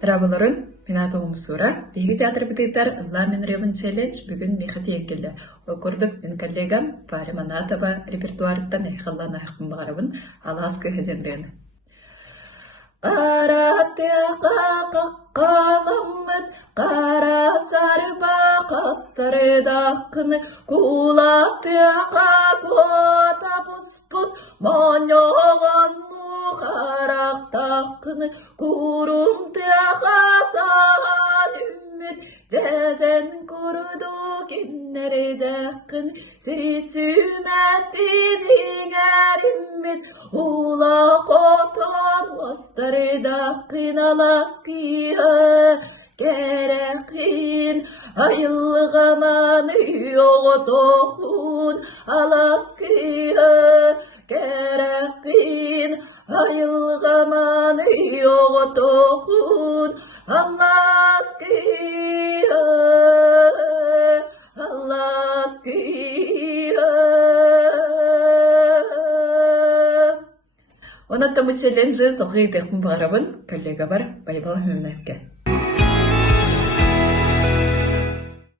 Трабыларын, мен атуым Сура. Биги театр битектер «Ла мен Ребен челлендж» бүгін мехати еккелі. Көрдік мен коллегам Валя Манатова репертуарыттан айқаллан айқын бағарабын аласқы хеденрен. Аратеқа қаққаламын, қара сарба қастары дақыны, кулатеқа көта бұспұт, моньоған мұхарақ тақыны, күрінтеқа салан үміт, дәзен күрді кеннері дәқін, сірі сүмәтті деңәр үміт, ула қотан вастары дақын алаския, керекін айылғаман үйоғытоқын алаския, керекін айылғаман үйоғытоқын алаския, алаския. Онаттан бұл челленджі сылғы етекін бағарабын, коллега бар, байбал мөмін әпке.